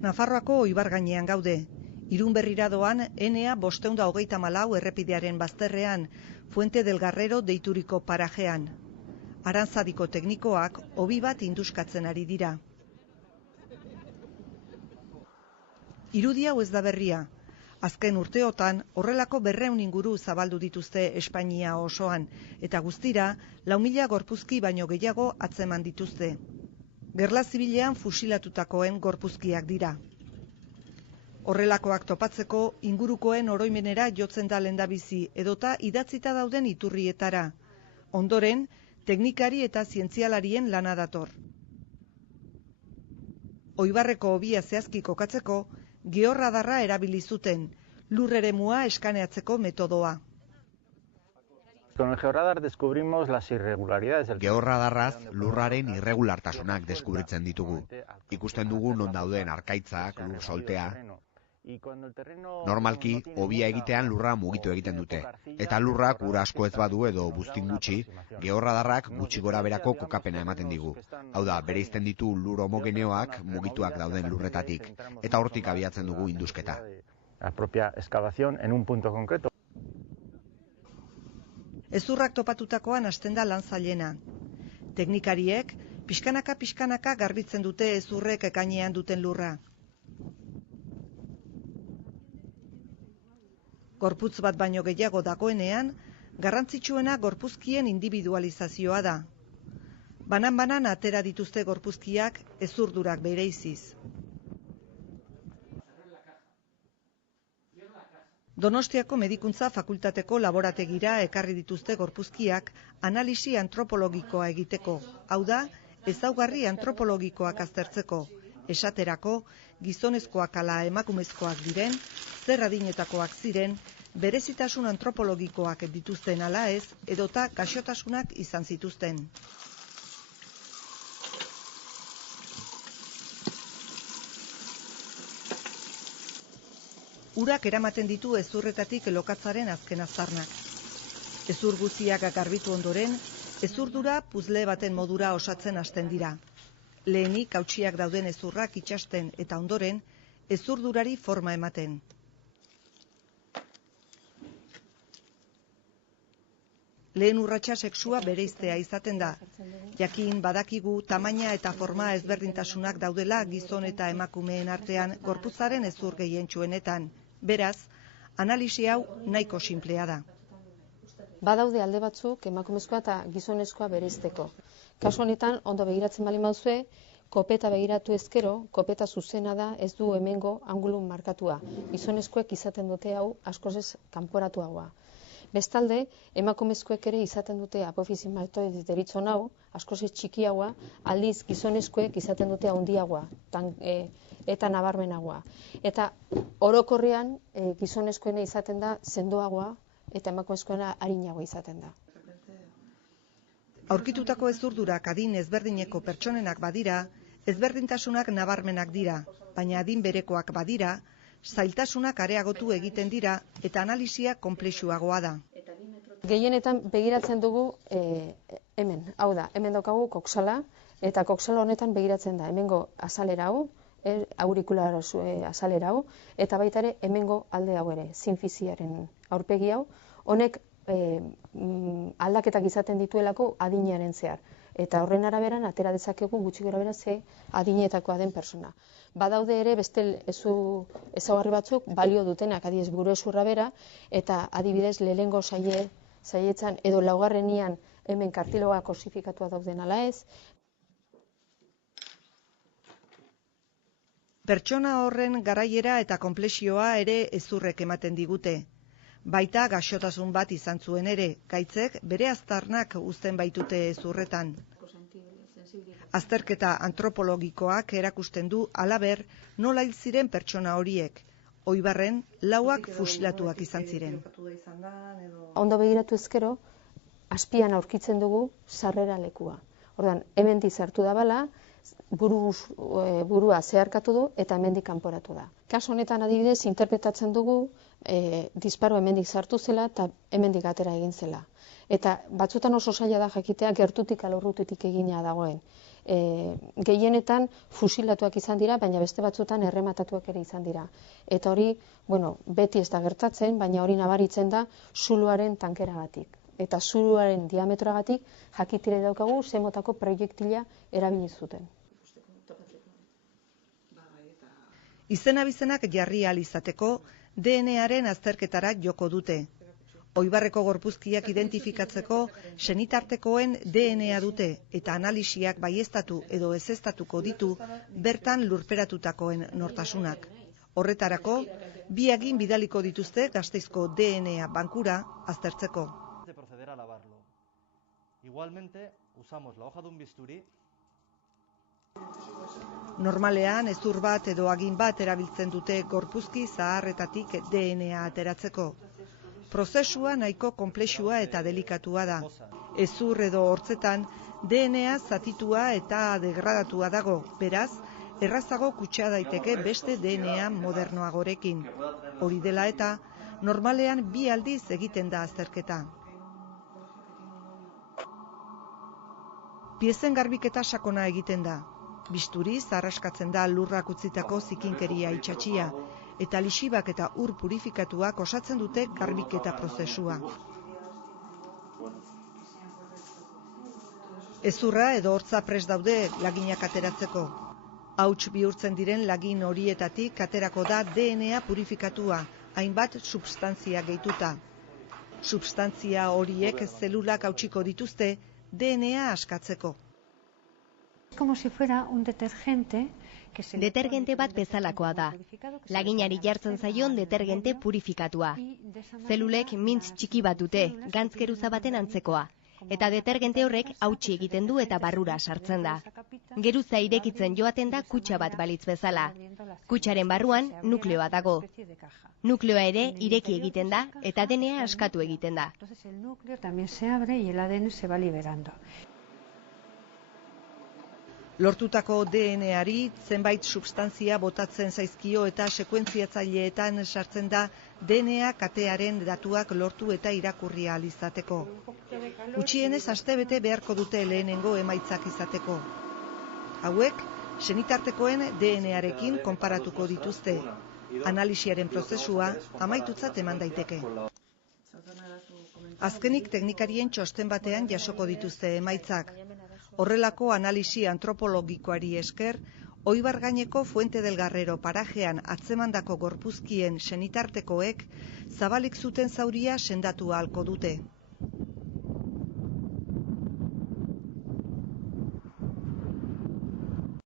Nafarroako Oibargainean gaude. Irunberrira doan N534 errepidearen bazterrean, Fuente del Garrero deituriko parajean. Arantzadiko teknikoak hobi bat induskatzen ari dira. Irudi hau ez da berria. Azken urteotan horrelako 200 inguru zabaldu dituzte Espainia osoan, eta guztira 4.000 gorpuzki baino gehiago atzeman dituzte. Gerla zibilean fusilatutakoen gorpuzkiak dira. Horrelakoak topatzeko ingurukoen oroimenera jotzen da lehendabizi edota idatzita dauden iturrietara. Ondoren, teknikari eta zientzialarien lana dator. Oibarreko hobia zehazki kokatzeko, georradarra erabili zuten, lur eremua eskaneatzeko metodoa. Con el georradar descubrimos las irregularidades del Georradarraz lurraren irregulartasunak deskubritzen ditugu. Ikusten dugu non dauden arkaitzak, lur soltea. Normalki, hobia egitean lurra mugitu egiten dute. Eta lurrak ur asko ez badu edo buztin gutxi, georradarrak gutxi gora berako kokapena ematen digu. Hau da, bereizten ditu lur homogeneoak mugituak dauden lurretatik. Eta hortik abiatzen dugu indusketa. La propia excavación en un punto concreto. Hezurrak topatutakoan hasten da lan zailena. Teknikariek pixkanaka garbitzen dute hezurrek ekainean duten lurra. Gorputz bat baino gehiago dagoenean, garrantzitsuena gorpuzkien individualizazioa da. Banan atera dituzte gorpuzkiak hezurdurak bereiziz. Donostiako Medikuntza Fakultateko laborategira ekarri dituzte gorpuzkiak analisi antropologikoa egiteko, hau da, ezaugarri antropologikoak aztertzeko, esaterako, gizonezkoak ala emakumezkoak diren, zer adinetakoak ziren, berezitasun antropologikoak dituzten ala ez, edota gaixotasunak izan zituzten. Urak eramaten ditu hezurretatik lokatzaren azken aztarnak. Hezur guztiak garbitu ondoren, hezurdura puzle baten modura osatzen hasten dira. Lehenik hautsiak dauden hezurrak itsasten eta ondoren, hezurdurari forma ematen. Lehen urratsa sexua bereiztea izaten da. Jakin badakigu tamaina eta forma ezberdintasunak daudela gizon eta emakumeen artean gorputzaren hezur gehientsuenetan. Beraz, analisi hau nahiko sinplea da. Badaude alde batzuk emakumezkoa eta gizonezkoa bereizteko. Kasu honetan, ondo begiratzen baldin baduzue, kopeta begiratu ezkero, kopeta zuzena da ez du hemengo angulu markatua. Gizonezkoek izaten dute hau askoz ez kanporatuagoa. Bestalde, emakumezkoek ere izaten dute apofisimatoides deritzon hau, askoz ez txikiagoa, aldiz gizonezkoek izaten dute handiagoa eta nabarmenagoa. Eta orokorrean gizonezkoena izaten da sendoagoa eta emakumezkoena arinagoa izaten da. Aurkitutako hezurdurak adin ezberdineko pertsonenak badira, ezberdintasunak nabarmenak dira, baina adin berekoak badira, zailtasunak areagotu egiten dira eta analisia konplexuagoa da. Gehienetan begiratzen dugu hemen, hau da, hemen daukagu koksala, eta koksala honetan begiratzen da hemengo azalera hau, aurikular azalera hau, eta baita ere hemengo alde hau ere, sinfiziaren aurpegi hau, honek aldaketak izaten dituelako adinaren zehar. Eta horren araberan atera dezakegu gutxi gorabehera ze adinetakoa den persona. Badaude ere beste ezaugarri batzuk balio dutenak, adibidez buru hezurra bera, eta adibidez lehengo saietzan edo laugarrenian hemen kartiloga kosifikatua dauden ala ez. Pertsona horren garaiera eta konplexioa ere hezurrek ematen digute. Baita gaixotasun bat izan zuen ere, gaitzek bere aztarnak uzten baitute hezurretan. Azterketa antropologikoak erakusten du halaber nola hil ziren pertsona horiek. Oibarren 4 fusilatuak izan ziren. Ondo begiratu ezkero, azpian aurkitzen dugu sarrera lekua. Orduan, hemendik sartu da bala, burua zeharkatu du eta hemendik kanporatu da. Kasu honetan adibidez interpretatzen dugu disparo hemendik sartu zela eta hemendik atera egin zela. Eta batzutan oso zaila da jakitea gertutik ala urrutitik egina dagoen. gehienetan fusilatuak izan dira, baina beste batzuetan errematatuak ere izan dira. Eta hori, beti ez da gertatzen, baina hori nabaritzen da zuloaren tankeragatik. Eta zuloaren diametroagatik jakitire daukagu ze motako proiektila erabili zuten. Izena-bizenak jarri ahal izateko DNA-aren azterketara joko dute. Oibarreko gorpuzkiak identifikatzeko senitartekoen DNA dute eta analisiak baieztatu edo ezeztatuko ditu bertan lurperatutakoen nortasunak. Horretarako, bi agin bidaliko dituzte Gasteizko DNA bankura aztertzeko. Normalean, hezur bat edo agin bat erabiltzen dute gorpuzki zaharretatik DNA ateratzeko. Prozesua nahiko konplexua eta delikatua da. Hezur edo hortzetan DNA zatitua eta degradatua dago, beraz, errazago kutsa daiteke beste DNA modernoagorekin. Hori dela eta, normalean 2 aldiz egiten da azterketa. Piezen garbiketa sakona egiten da. Bisturiz arraskatzen da lurrak utzitako zikinkeria itxatxia, eta lixibak eta ur purifikatuak osatzen dute garbiketa prozesua. Hezurra edo hortza prest daude laginak ateratzeko. Hauts bihurtzen diren lagin horietatik aterako da DNA purifikatua, hainbat substantzia gehituta. Substantzia horiek zelulak hautsiko dituzte DNA askatzeko. Como si fuera un detergente. Detergente bat bezalakoa da. Laginari jartzen zaion detergente purifikatua. Zelulek mintz txiki bat dute, gantz geruza baten antzekoa. Eta detergente horrek hautsi egiten du eta barrura sartzen da. Geruza irekitzen joaten da kutxa bat balitz bezala. Kutxaren barruan nukleoa dago. Nukleoa ere ireki egiten da eta DNA askatu egiten da. El núcleo también se abre y el ADN se va liberando. Lortutako DNA-ari zenbait substantzia botatzen zaizkio eta sekuentziatzaileetan sartzen da DNA katearen datuak lortu eta irakurri ahal izateko. Gutxienez astebete beharko dute lehenengo emaitzak izateko. Hauek, senitartekoen DNA-arekin konparatuko dituzte. Analisiaren prozesua amaitutzat eman daiteke. Azkenik teknikarien txosten batean jasoko dituzte emaitzak. Horrelako analisi antropologikoari esker, Oibar gaineko Fuente del Garrero parajean atzemandako gorpuzkien senitartekoek zabalik zuten zauria sendatu ahalko dute.